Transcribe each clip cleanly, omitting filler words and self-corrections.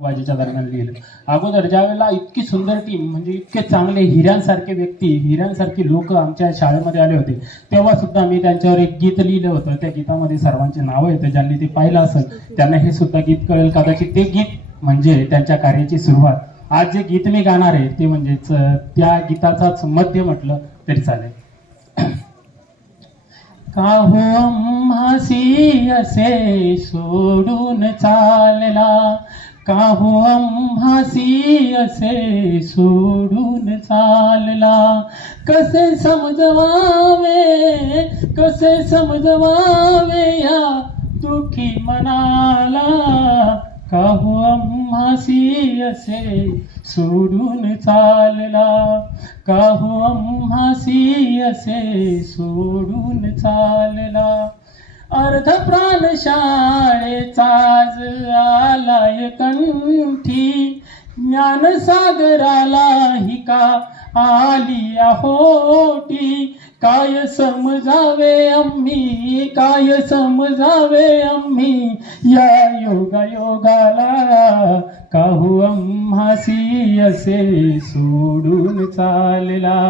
वाजेच्या दरम्यान लिहिलं. अगोदर ज्यावेळेला इतकी सुंदर टीम म्हणजे इतके चांगले हिऱ्यांसारखे व्यक्ती, हिऱ्यांसारखी लोक आमच्या शाळेमध्ये आले होते, तेव्हा सुद्धा मी त्यांच्यावर एक गीत लिहिलं होतं. त्या गीतामध्ये सर्वांची नावं येतं. ज्यांनी ते पाहिलं असेल त्यांना हे सुद्धा गीत कळेल कदाचित. ते गीत म्हणजे त्यांच्या कार्याची सुरुवात. आज जे गीत मी गाणार आहे ते म्हणजेच त्या गीताचाच मध्य म्हटलं तरी चालेल. का हो आम्हासी असे सोडून चालला, का हो आम्हासी असे सोडून चालला. कसे समजवावे, कसे समजवावे या दुखी मनाला. का हो आम्हासी असे सोडून चालला, का हो आम्हासी असे सोडून चालला. अर्ध प्राण शाळेचाच आलाय कंठी, ज्ञानसागराला ही का आली होटी. काय समजावे आम्ही, काय समजावे आम्ही या योगायोगाला. का हो आम्हासी असे सोडून चालला,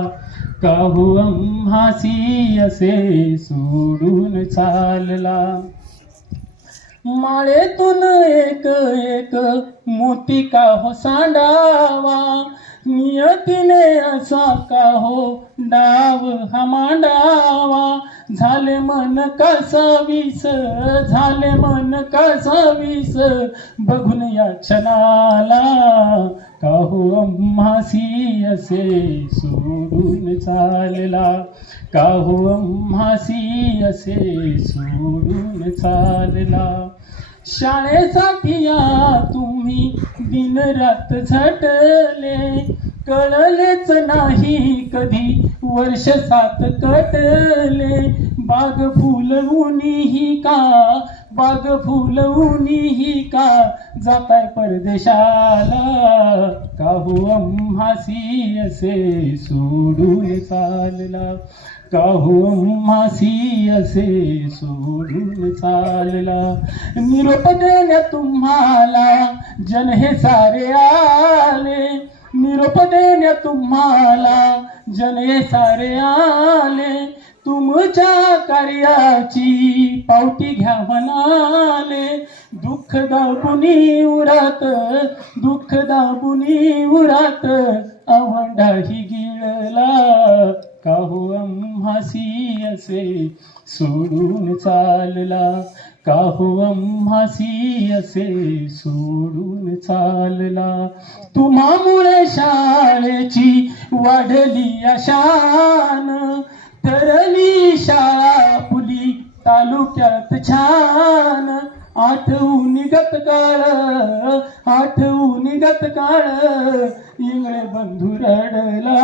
का हो आम्हासी असे सोडून चालला. माळेतून एक एक मोती का हो सांडावा, नियतीने असा का हो डाव हा मांडावा. झाले मन कसा विस, झाले मन कसा विस बघून या क्षणाला. का हो आम्हासी असे सोडून चालला, का हो आम्हासी असे सोडून चालला. शाळेसाठी या तुम्ही दिनरात झटले, कळलेच नाही कधी वर्ष 7 कटले. बाग फुलवूनही का, बाग फुलवूनही का जाताय परदेशाला. का हो आम्हासी असे सोडून चालला, का हो आम्हासी असे सोडून चालला. निरोप देण्या तुम्हाला जन हे सारे आले, निरोप देण्या तुम्हाला जन हे सारे आले. तुमच्या कार्याची पावती घ्या म्हणाले. दुःख दाबुनी उरात, दुःख दाबुनी उरात अवंडाही गिळला. का हो आम्हासी असे सोडून चालला, का हो आम्हासी असे सोडून चालला. तुम्हामुळे शाळेची वाढली अशान, तरली शाळा पुली तालुक्यात छान. आठवून निघत काळ, आठवून निघत काळ इंगळे बंधू रडला.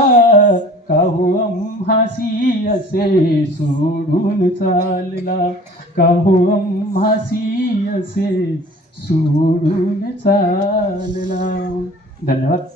का हो आम्हासी असे सोडून चालला, का हो आम्हासी असे सोडून चालला. धन्यवाद.